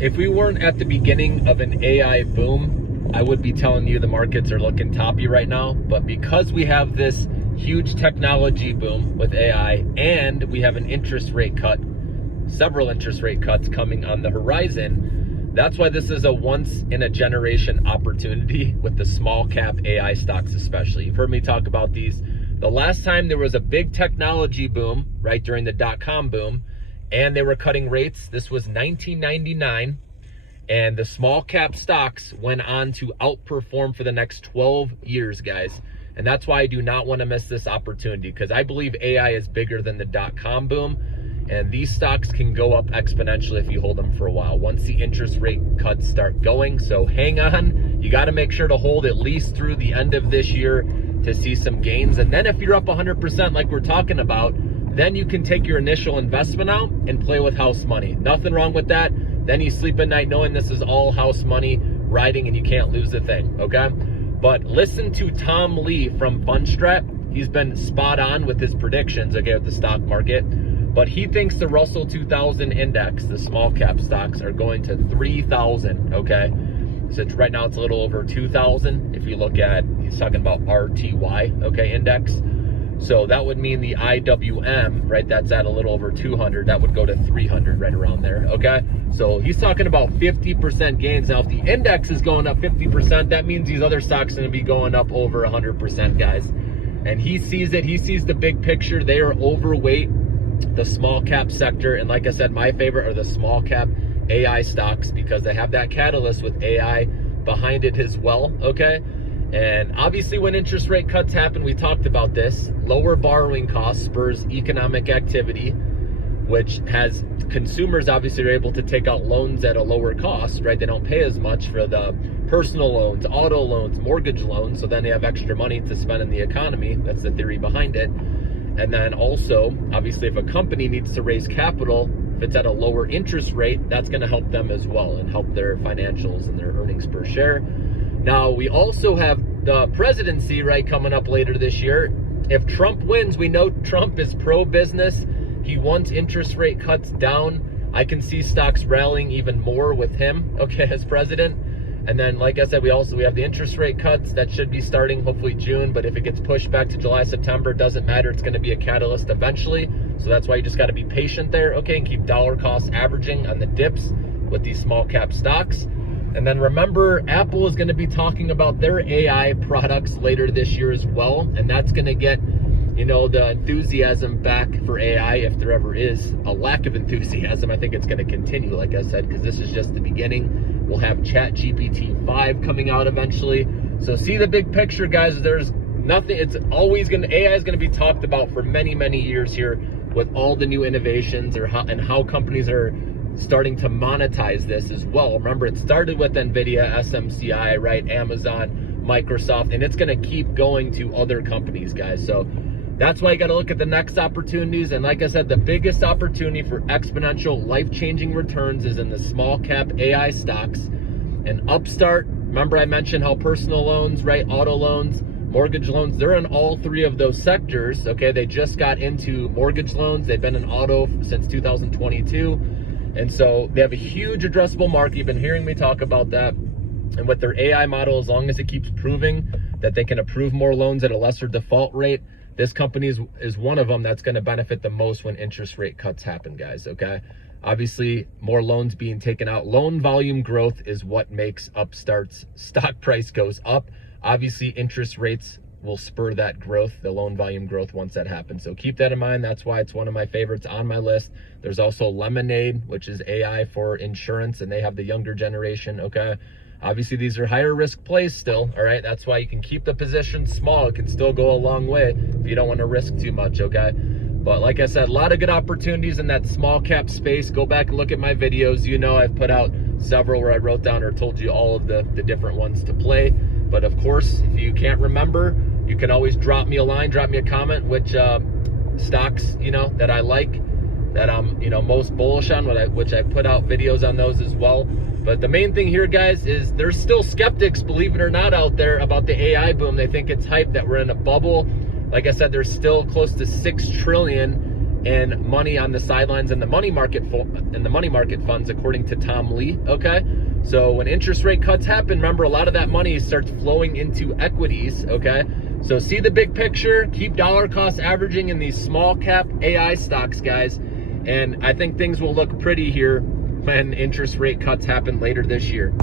if we weren't at the beginning of an AI boom, I would be telling you the markets are looking toppy right now. But because we have this huge technology boom with AI and we have an interest rate cut, several interest rate cuts coming on the horizon, that's why this is a once in a generation opportunity with the small cap AI stocks especially. You've heard me talk about these. The last time there was a big technology boom, right during the dot-com boom, and they were cutting rates, this was 1999, and the small cap stocks went on to outperform for the next 12 years, guys. And that's why I do not want to miss this opportunity, because I believe AI is bigger than the dot-com boom, and these stocks can go up exponentially if you hold them for a while once the interest rate cuts start going. So hang on, you got to make sure to hold at least through the end of this year to see some gains. And then if you're up 100% like we're talking about, then you can take your initial investment out and play with house money. Nothing wrong with that. Then you sleep at night knowing this is all house money riding and you can't lose a thing, okay? But listen to Tom Lee from Fundstrat. He's been spot on with his predictions, okay, with the stock market. But he thinks the Russell 2000 index, the small cap stocks, are going to 3,000, okay? So right now it's a little over 2,000. If you look at, he's talking about RTY, okay, index. So that would mean the IWM, right, that's at a little over 200. That would go to 300 right around there, okay? So he's talking about 50% gains. Now, if the index is going up 50%, that means these other stocks are going to be going up over 100%, guys. And he sees it. He sees the big picture. They are overweight the small cap sector. And like I said, my favorite are the small cap AI stocks because they have that catalyst with AI behind it as well, okay? And obviously when interest rate cuts happen, we talked about this, lower borrowing costs spurs economic activity, which has consumers obviously are able to take out loans at a lower cost, right? They don't pay as much for the personal loans, auto loans, mortgage loans. So then they have extra money to spend in the economy. That's the theory behind it. And then also, obviously, if a company needs to raise capital, if it's at a lower interest rate, that's going to help them as well and help their financials and their earnings per share. Now, we also have the presidency, right, coming up later this year. If Trump wins, we know Trump is pro-business. He wants interest rate cuts down. I can see stocks rallying even more with him, okay, as president. And then, like I said, we have the interest rate cuts that should be starting hopefully June. But if it gets pushed back to July, September, it doesn't matter. It's going to be a catalyst eventually. So that's why you just got to be patient there, okay, and keep dollar cost averaging on the dips with these small cap stocks. And then remember, Apple is going to be talking about their AI products later this year as well. And that's going to get, you know, the enthusiasm back for AI. If there ever is a lack of enthusiasm, I think it's going to continue, like I said, because this is just the beginning. We'll have ChatGPT 5 coming out eventually. So see the big picture, guys. There's nothing, it's always going to, AI is going to be talked about for many, many years here with all the new innovations and how companies are starting to monetize this as well. Remember, it started with NVIDIA, SMCI, right? Amazon, Microsoft, and it's going to keep going to other companies, guys. So that's why you got to look at the next opportunities. And like I said, the biggest opportunity for exponential life-changing returns is in the small cap AI stocks. And Upstart, remember I mentioned how personal loans, right? Auto loans, mortgage loans, they're in all three of those sectors, okay? They just got into mortgage loans. They've been in auto since 2022. And so they have a huge addressable market. You've been hearing me talk about that. And with their AI model, as long as it keeps proving that they can approve more loans at a lesser default rate, this company is one of them that's going to benefit the most when interest rate cuts happen, guys, okay? Obviously, more loans being taken out. Loan volume growth is what makes Upstart's stock price goes up. Obviously, interest rates will spur that growth, the loan volume growth, once that happens. So keep that in mind. That's why it's one of my favorites on my list. There's also Lemonade, which is AI for insurance, and they have the younger generation, okay? Obviously, these are higher risk plays still, all right? That's why you can keep the position small. It can still go a long way if you don't want to risk too much, okay? But like I said, a lot of good opportunities in that small cap space. Go back and look at my videos. You know I've put out several where I wrote down or told you all of the different ones to play. But of course, if you can't remember, you can always drop me a line, drop me a comment, which stocks, you know, that I like, that I'm, you know, most bullish on, which I put out videos on those as well. But the main thing here, guys, is there's still skeptics, believe it or not, out there about the AI boom. They think it's hype, that we're in a bubble. Like I said, there's still close to $6 trillion and money on the sidelines in the money market funds, according to Tom Lee. Okay, so when interest rate cuts happen, remember, a lot of that money starts flowing into equities. Okay, so see the big picture, keep dollar cost averaging in these small cap AI stocks, guys, and I think things will look pretty here when interest rate cuts happen later this year.